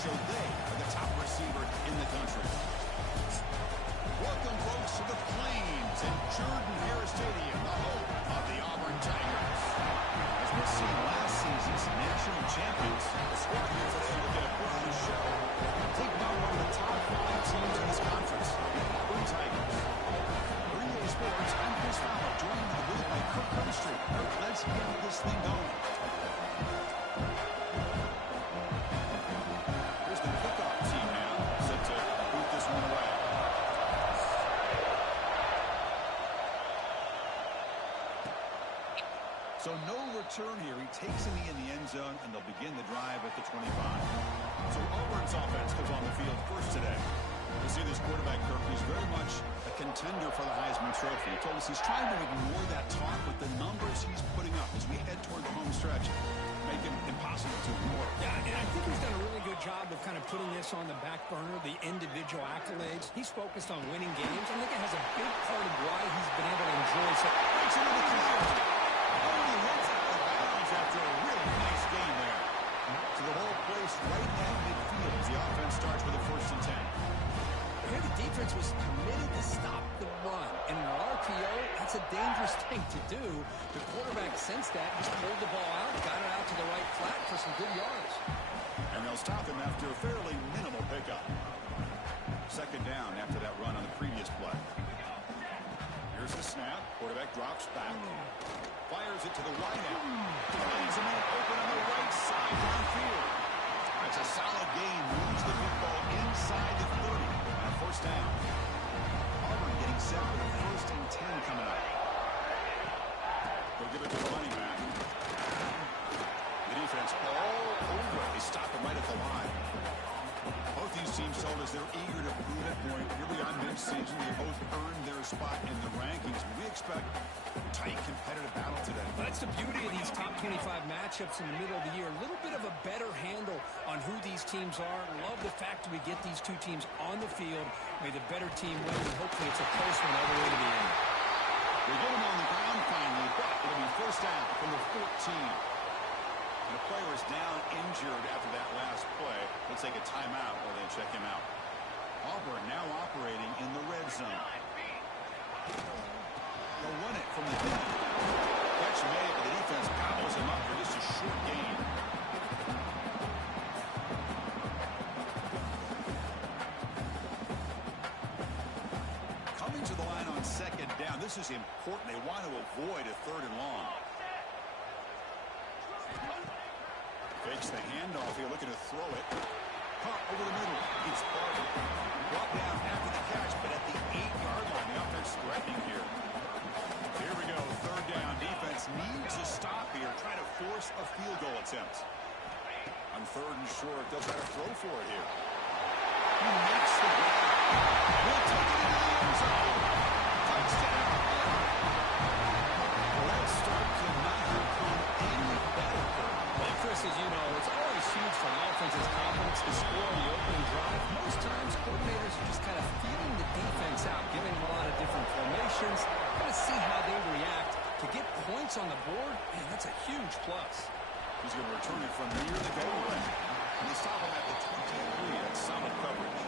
show they are the top receiver in the country. Welcome, folks, to the Plains and Jordan-Hare Stadium, the home of the Auburn Tigers. As we've seen last season's national champions, the squad here today looking to put on a show. Taking on one of the top 5 teams in this conference, the Auburn Tigers. For EA Sports, I'm Chris Fowler, joined in the booth by Kirk Coventry. Let's get this thing going. Here's the kickoff team now, set to boot this one away. So no return here. He takes it in the end zone, and they'll begin the drive at the 25. So Auburn's offense comes on the field first today. You see this quarterback, Kirk, he's very much a contender for the Heisman Trophy. He told us he's trying to ignore that talk with the numbers he's putting up as we head toward the home stretch. Make it impossible to ignore. Yeah, and I think he's done a really good job of kind of putting this on the back burner, the individual accolades. He's focused on winning games. I think it has a big part of why he's been able to enjoy so much into the clear. He hits out of bounds after a really nice game there. So the ball placed right at midfield as the offense starts with a 1st and 10. Here the defense was committed to stop the run. And in an RPO, that's a dangerous thing to do. The quarterback sensed that, just pulled the ball out, got it out to the right flat for some good yards. And they'll stop him after a fairly minimal pickup. 2nd down after that run on the previous play. Here's the snap. Quarterback drops back. Fires it to the wideout. Finds a man open on the right side downfield. That's a solid gain. Moves the football inside the 30. On 1st down. Auburn getting set for the 1st and 10 coming up. They'll give it to the running back. The defense all over it. They stop him right at the line. Both these teams told us they're eager to prove it. Here we are mid-season. They both earned their spot in the rankings. We expect a tight, competitive battle today. Well, that's the beauty of these top 25 matchups in the middle of the year. A little bit of a better handle on who these teams are. Love the fact that we get these two teams on the field. May the better team win, and hopefully it's a close one all the way to the end. They get him on the ground finally, but it'll be 1st down from the 14. The player is down injured after that last play. They'll take a timeout while they check him out. Auburn now operating in the red zone. They'll run it from the 10. Catch made, but the defense gobbles him up for just a short gain. Coming to the line on 2nd down. This is important. They want to avoid a 3rd and long. Fakes the handoff here, looking to throw it. Caught over the middle. It's Barber. Brought down after the catch, but at the 8-yard line, the offense threatening here. Here we go, 3rd down. Defense needs a stop here. Try to force a field goal attempt. On 3rd and short, does have to throw for it here. He makes the grab. Will take it into the end zone. Touchdown. Well, that start could not have come any better. Well, Chris, as you know, it's always huge for an offense's confidence to score on the opening drive. Most times, coordinators are just kind of feeling the defense out, giving them a lot of different formations, kind of see how they react. To get points on the board, man, that's a huge plus. He's going to return it from near the goal line. And they stop him at the 23. That's solid coverage.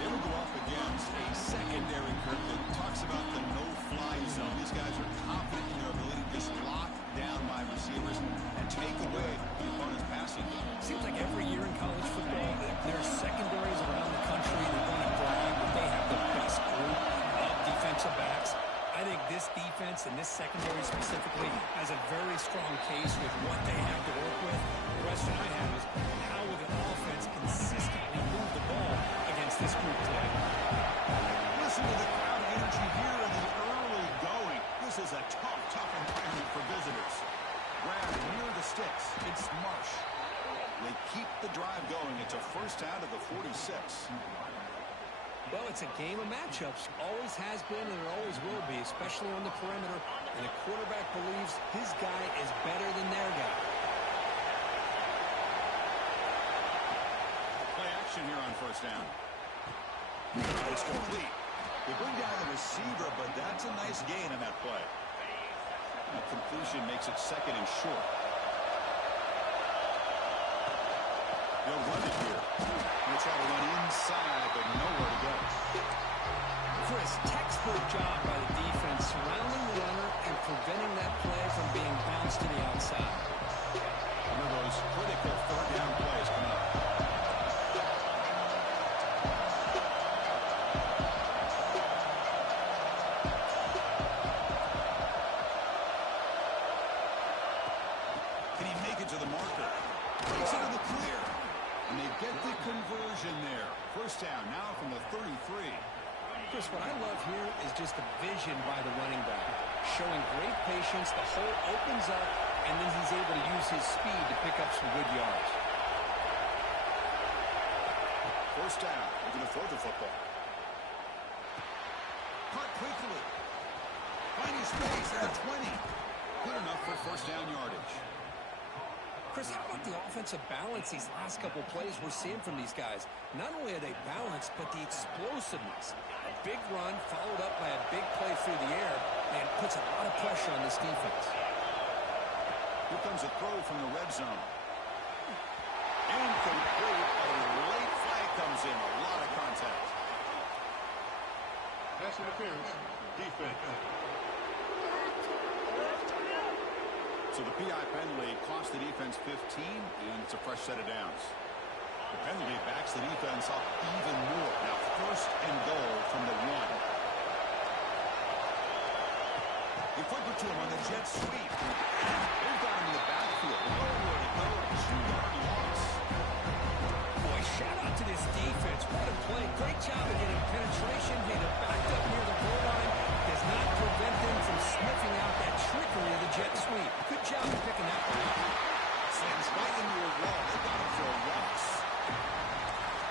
It'll go up against a secondary group that talks about the no-fly zone. These guys are confident in their ability to just lock down by receivers and take away the opponent's passing game. Seems like every year in college football, there are secondaries around the country that want to brag that they have the best group of defensive backs. I think this defense and this secondary specifically has a very strong case with what they have to work with. The question I have is how will the offense consistently move the ball against this group today? Listen to the crowd energy here in the early going. This is a tough environment for visitors. Grab near the sticks. It's Marsh. They keep the drive going. It's a 1st down to the 46. Well, it's a game of matchups. Always has been and it always will be, especially on the perimeter. And the quarterback believes his guy is better than their guy. Play action here on 1st down. It's complete. They bring down the receiver, but that's a nice gain on that play. That completion makes it 2nd and short. try to run inside, but nowhere to go. Chris, textbook job by the defense surrounding the runner and preventing that play from being bounced to the outside. One of those critical third down plays coming up. Can he make it to the marker? Takes it to the clear. And they get the conversion there. First down now from the 33. Chris, what I love here is just the vision by the running back. Showing great patience, the hole opens up, and then he's able to use his speed to pick up some good yards. First down, we're going to throw the football. Caught quickly. Finding space at the 20. Good enough for first down yardage. Chris, how about the offensive balance these last couple plays we're seeing from these guys? Not only are they balanced, but the explosiveness. A big run followed up by a big play through the air, and puts a lot of pressure on this defense. Here comes a throw from the red zone. Incomplete. A late flag comes in. A lot of contact. Pass interference. Defense. So the PI penalty cost the defense 15, and it's a fresh set of downs. The penalty backs the defense up even more. Now first and goal from the 1. They flip it to him on the jet sweep. They've got him in the backfield. Nowhere to go. 2-yard loss. Boy, shout out to this defense. What a play. Great job of getting penetration. Hey, they're backed up near the goal line. Does not prevent them from sniffing out that trickery of the jet sweep. Good job of picking that one up. Slams right into a wall. They got him for a loss.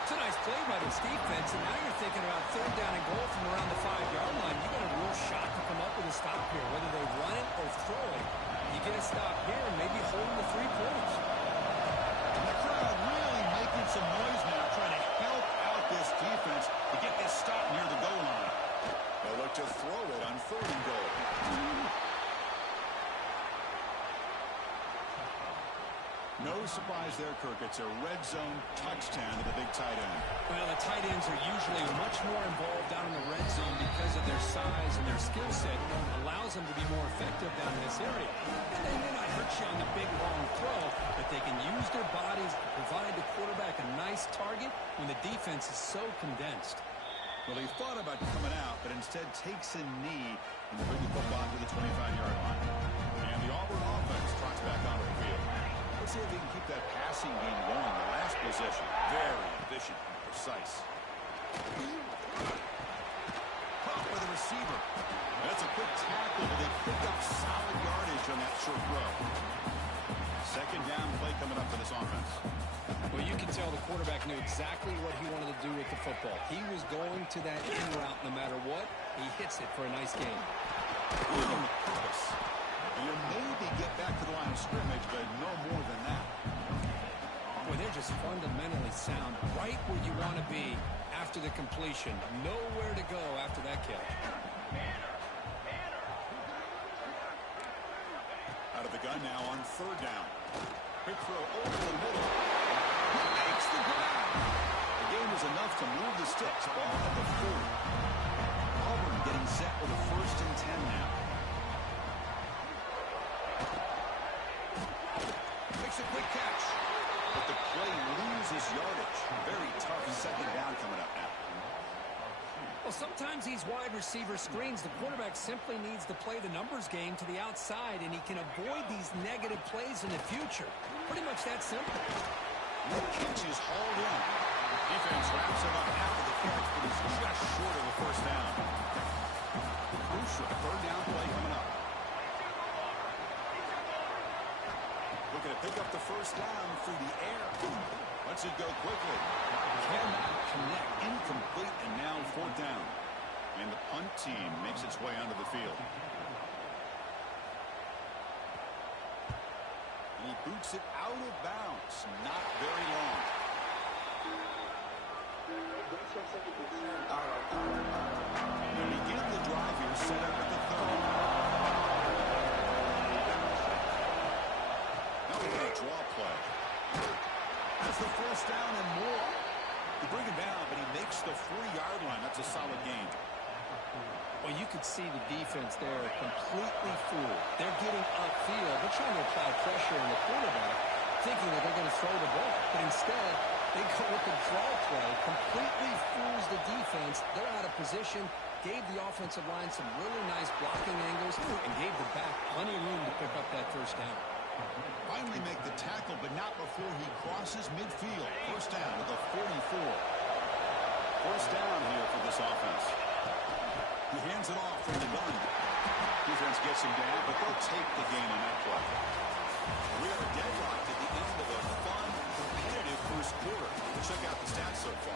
It's a nice play by this defense, and now you're thinking about third down and goal from around the 5-yard line. You got a real shot to come up with a stop here, whether they run it or throw it. You get a stop here and maybe hold them to 3 points. And the crowd really making some noise now, trying to help out this defense to get this stop near the goal line. They'll look to throw it on third and goal. No surprise there, Kirk. It's a red zone touchdown to the big tight end. Well, the tight ends are usually much more involved down in the red zone because of their size and their skill set. Allows them to be more effective down in this area. And they may not hurt you on the big, long throw, but they can use their bodies to provide the quarterback a nice target when the defense is so condensed. Well, he thought about coming out, but instead takes a knee and bring the football to the 25-yard line. And the Auburn offense trots back onto the field. Let's see if he can keep that passing game going. The last possession, very efficient and precise. Caught by the receiver. That's a quick tackle, but they pick up solid yardage on that short throw. Second down play coming up for this offense. Well, you can tell the quarterback knew exactly what he wanted to do with the football. He was going to that in route no matter what. He hits it for a nice gain. With purpose. And you'll maybe get back to the line of scrimmage, but no more than that. Boy, they're just fundamentally sound, right where you want to be after the completion. Nowhere to go after that catch. Out of the gun now on third down. Quick throw over the middle. He makes the grab. The game is enough to move the sticks. Ball at the 40. Auburn getting set with a first and 10 now. Makes a quick catch. But the play loses yardage. Very tough second down coming up now. Well, sometimes these wide receiver screens, the quarterback simply needs to play the numbers game to the outside, and he can avoid these negative plays in the future. Pretty much that simple. The catch is hauled in. Defense wraps him up after the catch, but he's just short of the first down. Crucial third down play coming up. Looking to pick up the first down through the air. Lets it go quickly. Cannot connect. Incomplete, and now fourth down. And the punt team makes its way onto the field. And he boots it out of bounds. Not very long. They begin the drive here, set up at the 30. Now we got a draw play. That's the first down and more. You bring him down, but he makes the 40-yard line. That's a solid gain. Well, you could see the defense there completely fooled. They're getting upfield. They're trying to apply pressure on the quarterback, thinking that they're going to throw the ball. But instead, they go with the draw play, completely fools the defense. They're out of position, gave the offensive line some really nice blocking angles, and gave the back plenty of room to pick up that first down. Finally make the tackle, but not before he crosses midfield. First down at the 44. First down here for this offense. He hands it off from the gun. Defense gets him down, but they'll take the gain on that play. We are deadlocked at the end of a fun, competitive first quarter. Check out the stats so far.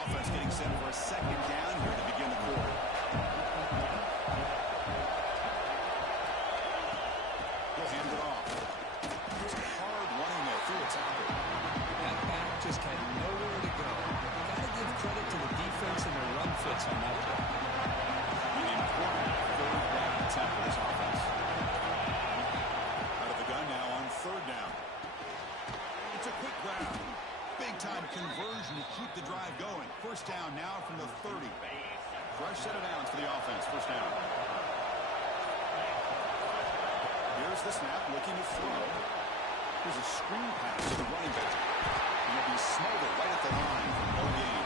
Offense getting set for a second down here to begin the quarter. He'll hand it off. It's hard running there through a tackle. That back just had nowhere to go. Got to give credit to the defense and their run fits on that play. An important third down attempt for this offense. Out of the gun now on third down. It's a quick grab. Big-time conversion to keep the drive going. First down now from the 30. Fresh set of downs for the offense. First down. Here's the snap, looking to throw. Here's a screen pass to the running back. And he'll be smothered right at the line for no gain.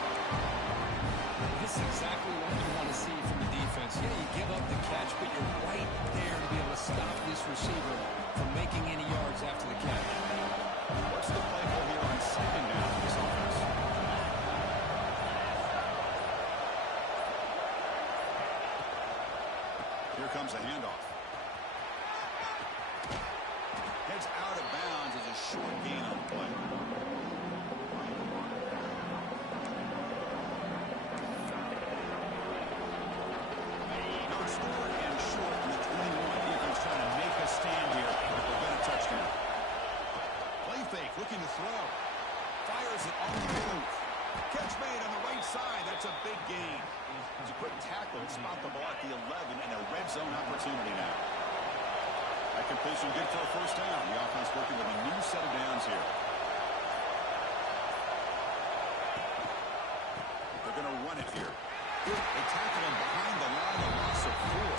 This is exactly what you want to see from the defense. Yeah, you give up the catch, but you're right there to be able to stop this receiver from making any yards after the catch. What's the play call here on second down for this offense? Here comes a handoff. Heads out of bounds as a short gain on the play. Now it's third and short in the 21. Defense trying to make a stand here. They'll get a touchdown. Play fake, looking to throw. Fires it on the move. Catch made on the right side. That's a big gain. It's a quick tackle to spot the ball at the 11 and a red zone opportunity now. That completion good for a first down. The offense working with a new set of downs here. They're going to run it here. They tackle him behind the line, a loss of 4.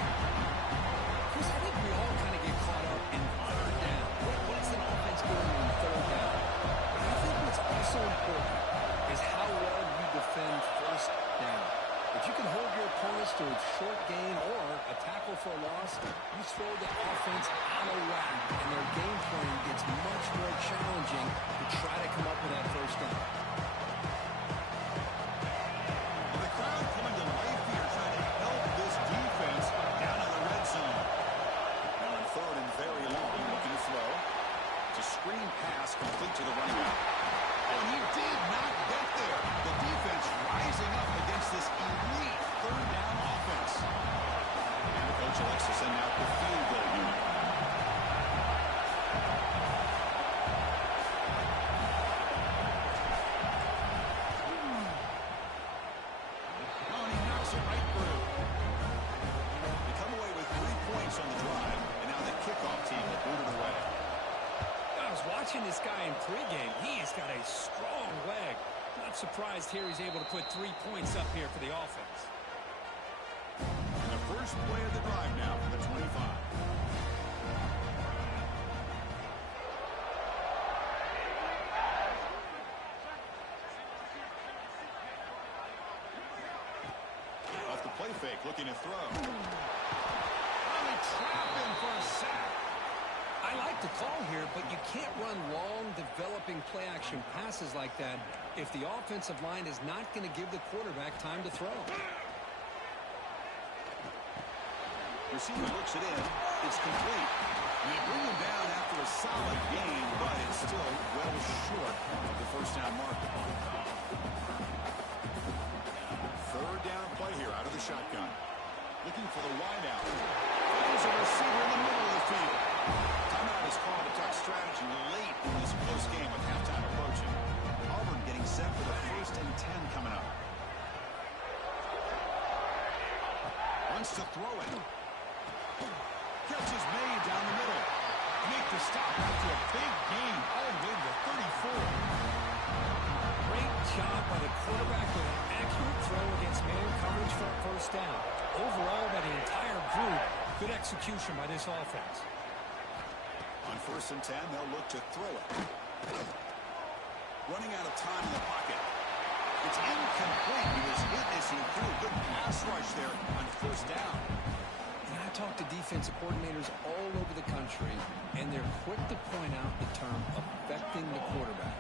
Chris, I think we all kind of get caught up in third down. What is an offense doing on third down? But I think what's also important is how well you defend first down. If you can hold your opponents to a short gain or a tackle for a loss, you throw the offense out of whack, and their game plan gets much more challenging to try to come up with that first down. And the crowd coming to life here, trying to help this defense down in the red zone. Now in third and very long, looking to throw. It's a screen pass complete to the running back. Oh, and he did not get there. The defense rising up against this elite third down offense. And the coach elects to send out the field goal unit. Oh, and he knocks it right through. They come away with 3 points on the drive, and now the kickoff team will boot it away. I was watching this guy in pregame. He's got a strong leg. Not surprised here he's able to put 3 points up here for the offense. And the first play of the drive now from the 25. Off the play fake, looking to throw. Oh, they trap him for a sack. I like the call here, but you can't run long, developing play-action passes like that if the offensive line is not going to give the quarterback time to throw. Receiver looks it in. It's complete. And they bring him down after a solid gain, but it's still well short of the first down mark. Third down play here out of the shotgun. Looking for the wideout. There's a receiver in the middle of the field. Timeout is called to talk strategy late in this close game with halftime approaching. Auburn getting set for the 1st and 10 coming up. Wants to throw it. Catch is made down the middle. Make the stop after a big gain all the way to the 34. Great job by the quarterback with an accurate throw against man coverage for a first down. Overall, by the entire group, good execution by this offense. On 1st and 10, they'll look to throw it. Running out of time in the pocket. It's incomplete. He was hit as he threw a good pass rush there on 1st down. And I talk to defensive coordinators all over the country, and they're quick to point out the term affecting the quarterback.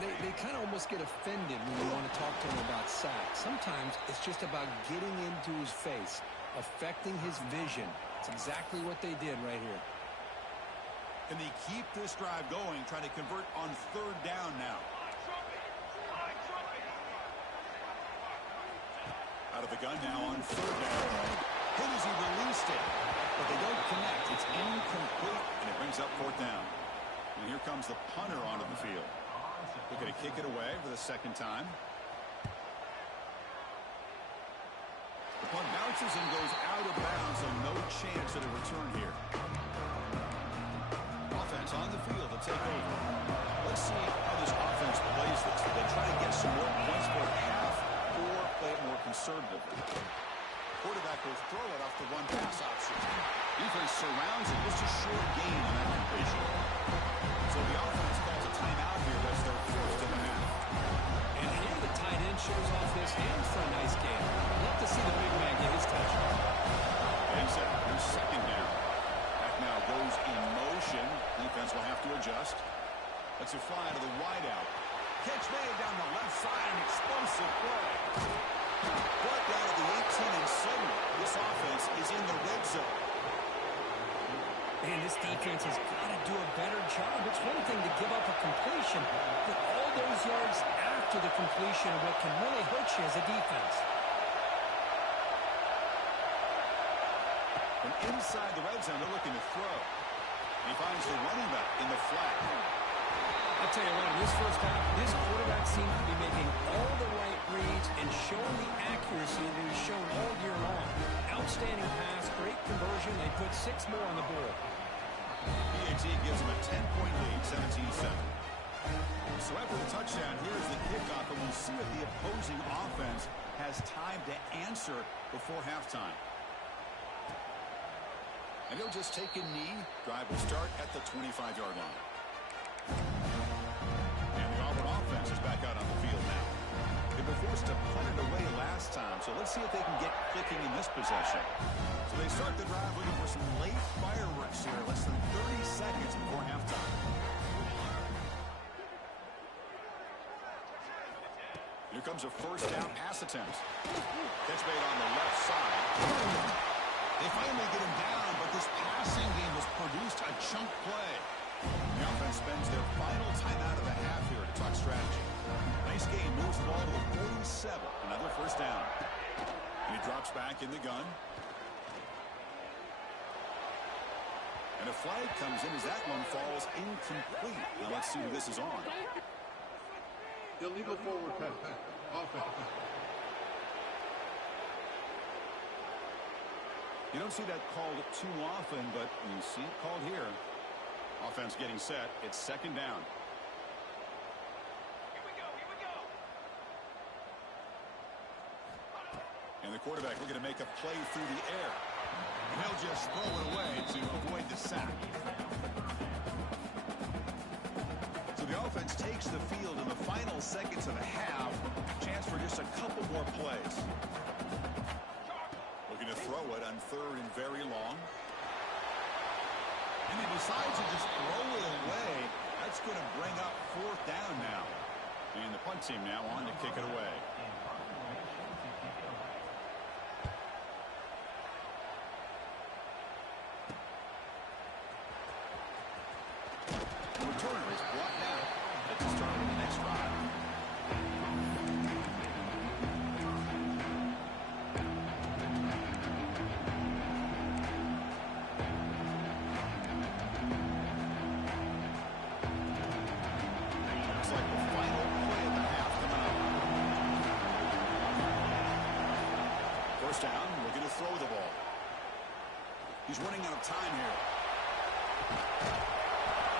They kind of almost get offended when you want to talk to them about sacks. Sometimes it's just about getting into his face, affecting his vision. It's exactly what they did right here. Can they keep this drive going, trying to convert on 3rd down now? Out of the gun now on 3rd down. Hit as he released it, but they don't connect. It's incomplete, and it brings up 4th down. And here comes the punter onto the field. Looking to kick it away for the 2nd time. The punt bounces and goes out of bounds, so no chance at a return here. Offense on the field to take over. Let's see how this offense plays this. Do they try to get some more points for half or play it more conservatively? Quarterback will throw it off the one pass option. Defense surrounds it. Just a short gain on that completion. So the offense calls a timeout here. That's their 1st of the half. And here the tight end shows off his hands for a nice game. Love to see the big man get his touchdown. And set. There's 2nd down. That now goes in motion. Defense will have to adjust. That's a fly to the wideout. Catch made down the left side. An explosive play. Brought down at the 18 and suddenly this offense is in the red zone. Man, this defense has got to do a better job. It's one thing to give up a completion, but all those yards after the completion are what can really hurt you as a defense. From inside the red zone, they're looking to throw. He finds the running back in the flat. I'll tell you what, in this first half, this quarterback seems to be making all the right reads and showing the accuracy that he's shown all year long. Outstanding pass, great conversion. They put 6 more on the board. PAT gives him a 10-point lead, 17-7. So after the touchdown, here's the kickoff, and we'll see if the opposing offense has time to answer before halftime. And he'll just take a knee. Drive will start at the 25-yard line. And the Auburn offense is back out on the field now. They were forced to punt it away last time, so let's see if they can get clicking in this possession. So they start the drive looking for some late fireworks here, less than 30 seconds before halftime. Here comes a 1st down pass attempt. Catch made on the left side. They finally get him down, but this passing game has produced a chunk play. The offense spends their final timeout of the half here to talk strategy. Nice game, moves the ball to the 47. Another 1st down. And he drops back in the gun. And a flag comes in as that one falls incomplete. Now let's see who this is on. Illegal forward pass. Offense. You don't see that called too often, but you see it called here. Offense getting set. It's 2nd down. Here we go. And the quarterback looking to make a play through the air. And he'll just throw it away to avoid the sack. So the offense takes the field in the final seconds of the half. Chance for just a couple more plays. Looking to throw it on 3rd and very long. And he decides to just throw it away. That's going to bring up 4th down now. And the punt team now on to kick it away. The returner is brought down at the start of the next drive. Looks like the final play of the half coming up. 1st down, looking to throw the ball. He's running out of time here.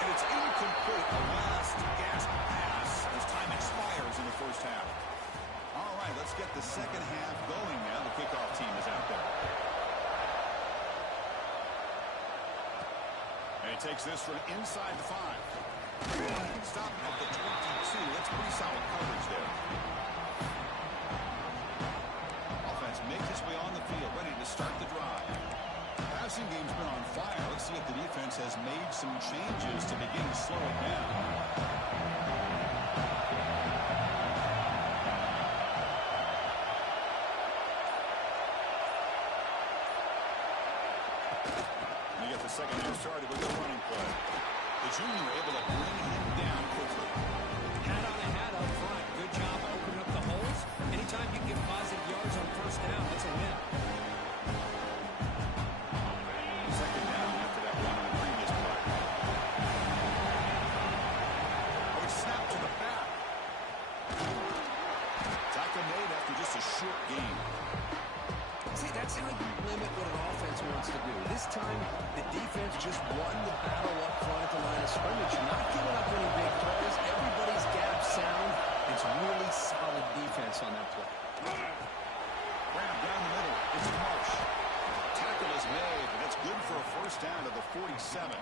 And it's incomplete. The last gasp pass as time expires in the first half. All right, let's get the second half going now. The kickoff team is out there. And he takes this from inside the 5. Stop at the 22. That's pretty solid coverage there. Offense makes its way on the field, ready to start the drive. Passing game's been on fire. Let's see if the defense has made some changes to begin to slow it down. You get the second half started with the running play. The junior able to bring him down quickly. Hat on a hat up front. Good job opening up the holes. Anytime you get positive yards on first down, that's a win. Second down after that run on the previous play. Oh, it's snapped to the back. Tackle made after just a short gain. See, that's how you limit what an offense wants to do. This time, the defense just won the battle up front at the line of scrimmage. Not giving up any big plays. Everybody's gap sound. It's really solid defense on that play. Grab down the middle. It's Marsh. Tackle is made, and that's good for a first down to the 47.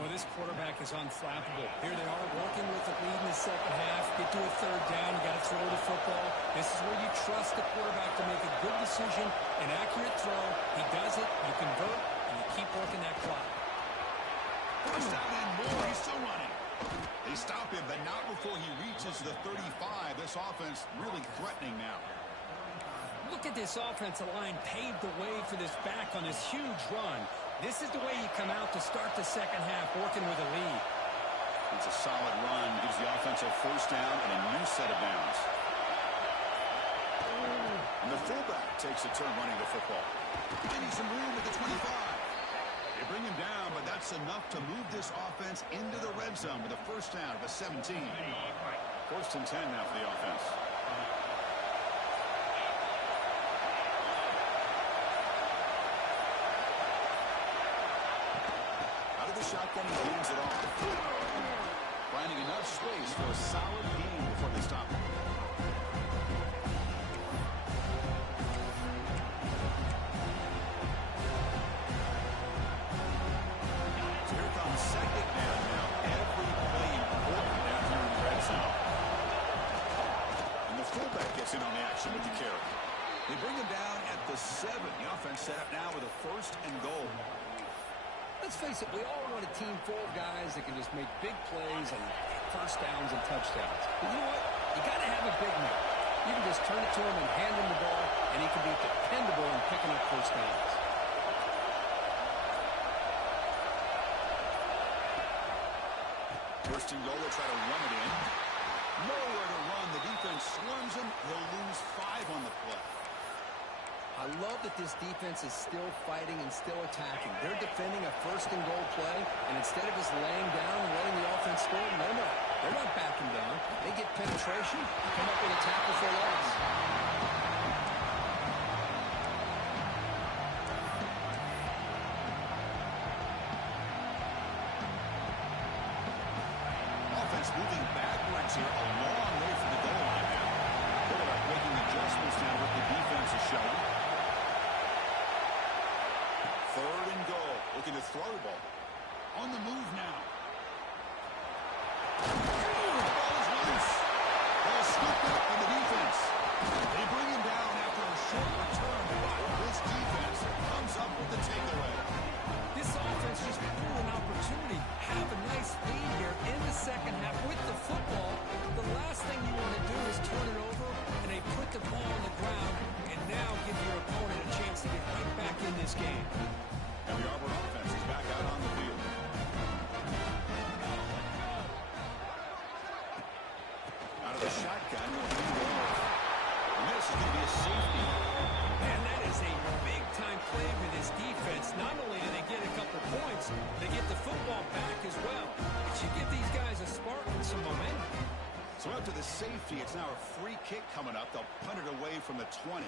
Well, this quarterback is unflappable. Here they are working with the lead in the second half. Get to a third down. You got to throw the football. This is where you trust the quarterback to make a good decision, an accurate throw. He does it, you convert, and you keep working that clock. First down and more. He's still running. They stop him, but not before he reaches the 35. This offense really threatening now. Look at this offensive line paved the way for this back on this huge run. This is the way you come out to start the second half, working with a lead. It's a solid run. Gives the offense a first down and a new set of downs. And the fullback takes a turn running the football. Getting some room at the 25. They bring him down, but that's enough to move this offense into the red zone with a first down at the 17. First and 10 now for the offense. Shotgun, he hands it off. Finding enough space for a solid gain before they stop him. So here comes second down now. Every play important down here in the red zone. And the fullback gets in on the action with the carry. They bring him down at the 7. The offense set up now with a first and goal. Let's face it, we all want a team full of guys that can just make big plays and first downs and touchdowns. But you know what? You got to have a big man. You can just turn it to him and hand him the ball, and he can be dependable in picking up first downs. First and goal, they'll try to run it in. Nowhere to run. The defense swarms him. He'll lose 5 on the play. I love that this defense is still fighting and still attacking. They're defending a first and goal play, and instead of just laying down and letting the offense score, no, they're not backing down. They get penetration, come up with a tackle for loss. Offense moving backwards here, a long way from the goal line now. Quarterback making adjustments now with the defense is showing. Third and goal. Looking to throw the ball. On the move now. The ball is loose. Ball scooped up by the defense. They bring him down after a short return, but this defense comes up with the takeaway. This offense just blew an opportunity. Have a nice lead here in the second half with the football. The last thing you want to do is turn it over, and they put the ball on the ground, and now give your opponent a chance to get right back in this game. And the Auburn offense is back out on the field. Out of the shotgun, we'll hand it off. And this is going to be a safety. Man, that is a big-time play for this defense. Not only do they get a couple points, they get the football back as well. It should give these guys a spark and some momentum. So after the safety, it's now a free kick coming up. They'll punt it away from the 20.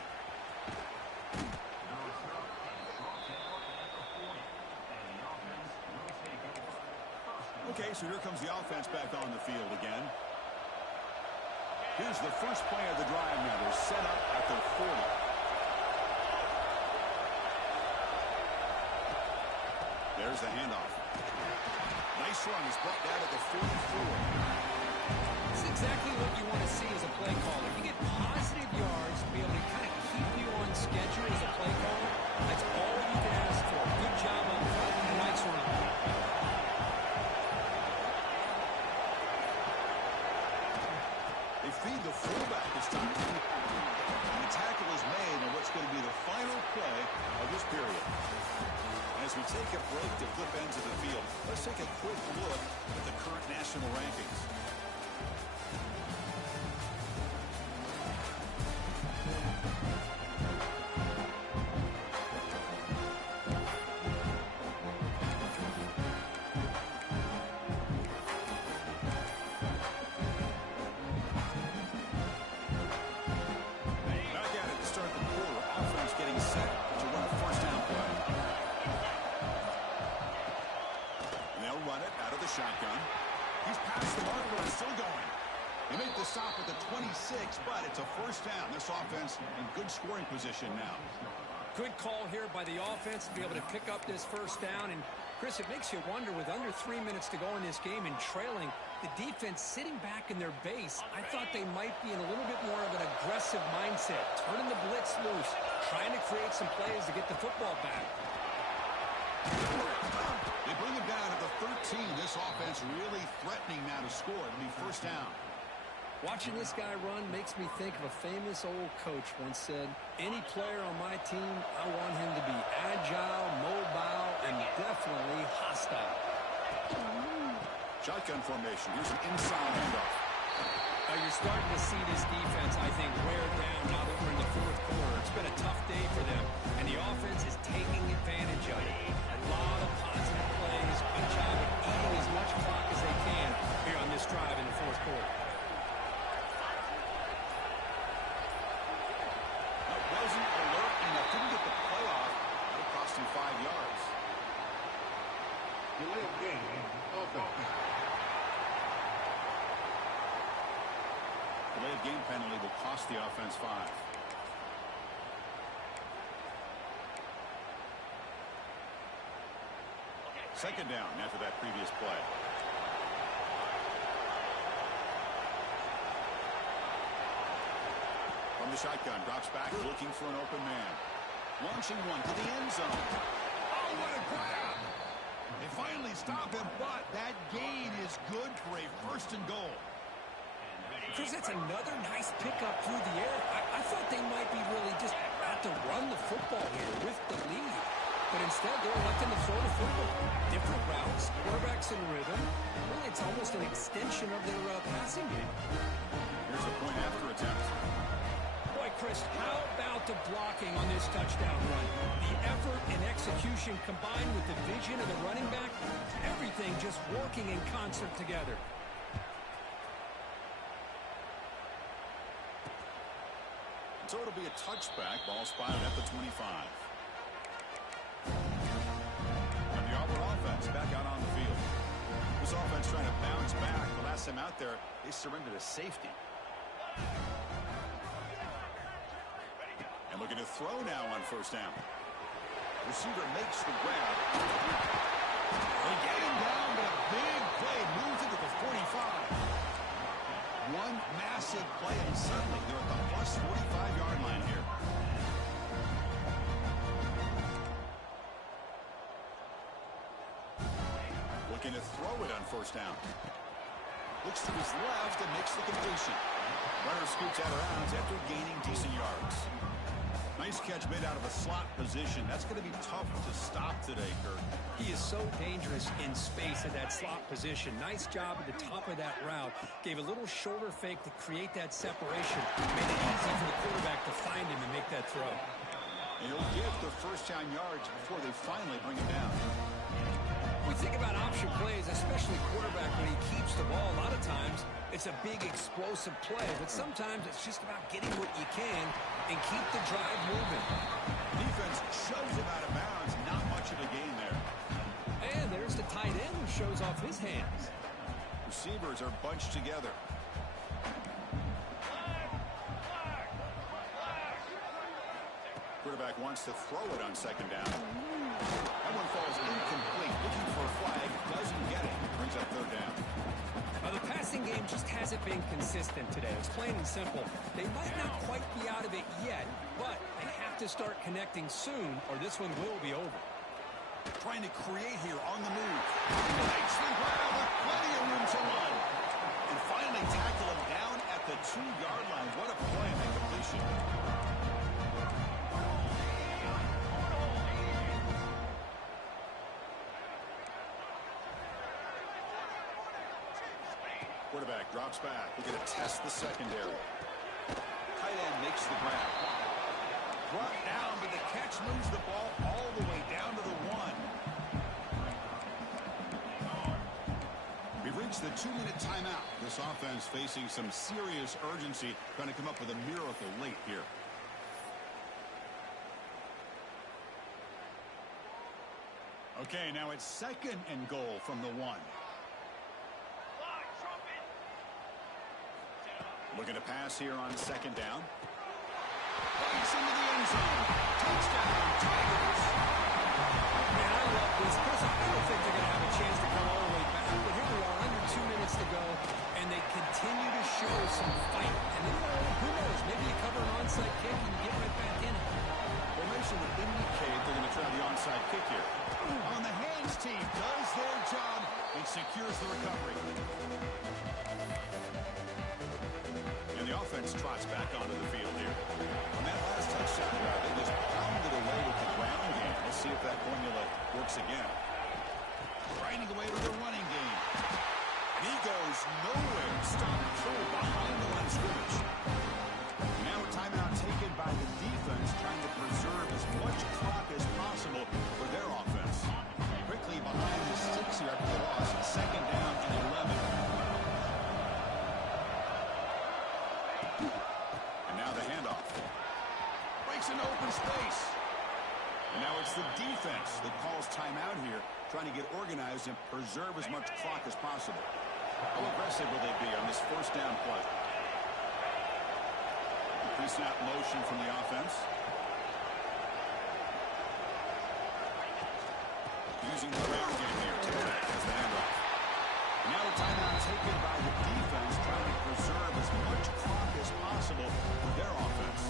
Okay, so here comes the offense back on the field again. Here's the first play of the drive now. They're set up at their 40. There's the handoff. Nice run. He's brought down at the 44. It's exactly what you want to see as a play caller. You get positive yards to be able to kind of keep you on schedule as a play caller. That's all you can ask for. Good job on front and a nice run. They feed the fullback this time. And the tackle is made on what's going to be the final play of this period. As we take a break to flip ends of the field, let's take a quick look at the current national rankings. Back at it to start the quarter. Offense getting set to run a first down play. Run it out of the shotgun. He's past the mark, but it's still going. They make the stop at the 26, but it's a first down. This offense in good scoring position now. Good call here by the offense to be able to pick up this first down. And, Chris, it makes you wonder, with under 3 minutes to go in this game and trailing, the defense sitting back in their base, I thought they might be in a little bit more of an aggressive mindset, turning the blitz loose, trying to create some plays to get the football back. They bring him down at the 13. This offense really threatening now to score. It'll be first down. Watching this guy run makes me think of a famous old coach once said, any player on my team, I want him to be agile, mobile, and definitely hostile. Shotgun formation. Here's an inside handoff. Now you're starting to see this defense, I think, wear down now that we're in the fourth quarter. It's been a tough day for them, and the offense is taking advantage of it. A lot of positive plays. Good job of eating as much clock as they can here on this drive in the fourth quarter. That wasn't alert enough. Didn't get the play off. It cost him 5 yards. Delay of game. Offense. Delay of game penalty will cost the offense 5. Second down after that previous play. From the shotgun, drops back, looking for an open man. Launching one to the end zone. Oh, what a grab! They finally stop him, but that gain is good for a first and goal. Chris, that's another nice pickup through the air. I thought they might be really just out to run the football here with the lead. But instead, they're electing to throw the football. Different routes, quarterbacks in rhythm. Really, it's almost an extension of their passing game. Here's a point after attempt. Boy, Chris, how about the blocking on this touchdown run? The effort and execution combined with the vision of the running back, everything just working in concert together. So it'll be a touchback. Ball spotted at the 25. And the Auburn offense back out on the field. This offense trying to bounce back. The last time out there, they surrendered a safety. And looking to throw now on first down. Receiver makes the grab. They get him down, but a big play moves into the 45. One massive play, and suddenly they're at the plus 45-yard line here. Looking to throw it on first down. Looks to his left and makes the completion. Runner scoots out of bounds after gaining decent yards. Nice catch made out of a slot position. That's going to be tough to stop today, Kirk. He is so dangerous in space at that slot position. Nice job at the top of that route. Gave a little shoulder fake to create that separation. Made it easy for the quarterback to find him and make that throw. And he'll give the first down yards before they finally bring him down. We think about option plays, especially quarterback, when he keeps the ball. A lot of times, it's a big explosive play, but sometimes it's just about getting what you can and keep the drive moving. Defense shoves him out of bounds. Not much of a gain there. And there's the tight end who shows off his hands. receivers are bunched together. Quarterback wants to throw it on second down. That one falls incomplete. Looking for a flag. Doesn't get it. Brings up third down. The passing game just hasn't been consistent today. It's plain and simple. They might not quite be out of it yet, but they have to start connecting soon or this one will be over. Trying to create here on the move. Takes the ground with plenty of room to run. And finally tackle him down at the 2-yard line. What a play and a completion. Quarterback drops back. We're going to test the secondary. Tight end makes the grab. Brought down, but the catch moves the ball all the way down to the 1. We've reached the 2-minute timeout. This offense facing some serious urgency, trying to come up with a miracle late here. Okay, now it's 2nd and goal from the 1. Looking to pass here on 2nd down. Bites into the end zone. Touchdown, Tigers. Man, I love this. Chris, I don't think they're going to have a chance to come all the way back. But here we are, under 2 minutes to go, and they continue to show some fight. And then, who knows, maybe you cover an onside kick and you get right back in it. Formation would indicate they're going to try the onside kick here. On the hands team does their job and secures the recovery. And the offense trots back onto the field here. On that last touchdown drive, they just pounded away with the ground game. Let's see if that formula works again. Grinding away with the running game. And he goes nowhere. Stopped cold behind the line of scrimmage. Now a timeout taken by the defense, trying to preserve as much clock as possible for their offense. Quickly behind the sticks here after the loss. 2nd down and 11. And now the handoff. Breaks into open space. And now it's the defense that calls timeout here, trying to get organized and preserve as much clock as possible. How aggressive will they be on this 1st down play? Pre-snap motion from the offense. Using the ground game here to attack as the handoff. Now a timeout taken by the defense, trying to preserve as much clock as possible for their offense.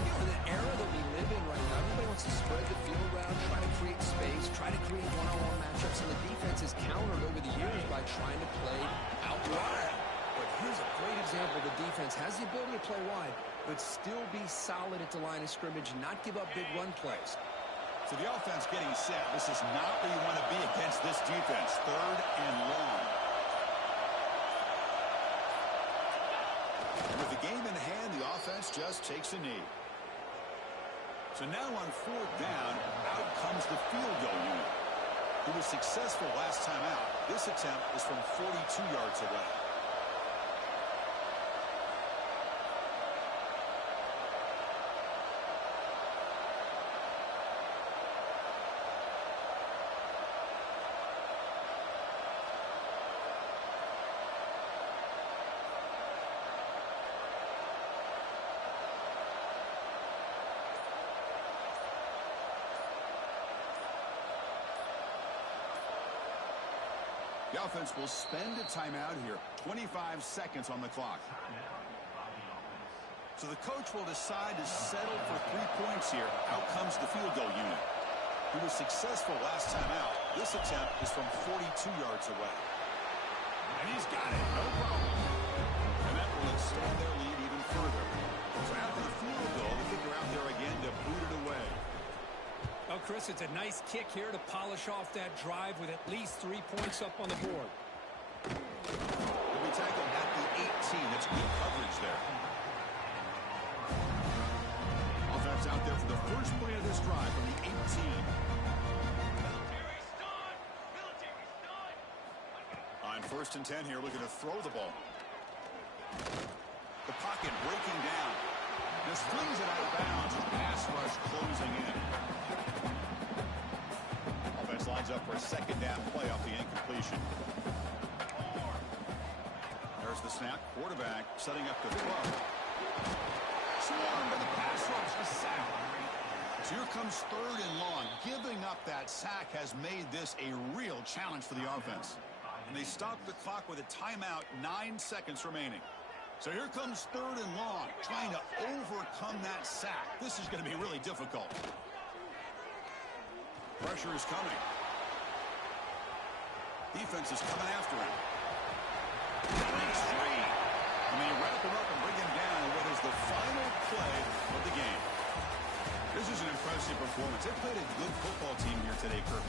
You know, in the era that we live in right now, everybody wants to spread the field around, try to create space, try to create one-on-one matchups, and the defense has countered over the years by trying to play out wide. But here's a great example. The defense has the ability to play wide, but still be solid at the line of scrimmage and not give up big run plays. So the offense getting set. This is not where you want to be against this defense. 3rd and long. And with the game in hand, the offense just takes a knee. So now on 4th down, out comes the field goal unit. Who was successful last time out. This attempt is from 42 yards away. The offense will spend a timeout here. 25 seconds on the clock. So the coach will decide to settle for 3 points here. Out comes the field goal unit. Who was successful last time out. This attempt is from 42 yards away. And he's got it. No problem. And that will extend their lead even further. So after the field goal, the kicker out there again to boot it away. Oh, Chris, it's a nice kick here to polish off that drive with at least 3 points up on the board. He'll be tackled at the 18. That's good coverage there. Offense out there for the first play of this drive from the 18. On 1st and 10 here, looking to throw the ball. The pocket breaking down. Just flings it out of bounds with pass rush closing in. Offense lines up for a 2nd down play off the incompletion. There's the snap. Quarterback setting up the throw. Swarm to the pass rush. A sack. So here comes 3rd and long. Giving up that sack has made this a real challenge for the offense. And they stop the clock with a timeout, 9 seconds remaining. So here comes 3rd and long, trying to overcome that sack. This is going to be really difficult. Pressure is coming. Defense is coming after him. Nice three. And they wrap him up and bring him down in what is the final play of the game. This is an impressive performance. They played a good football team here today, Kirk.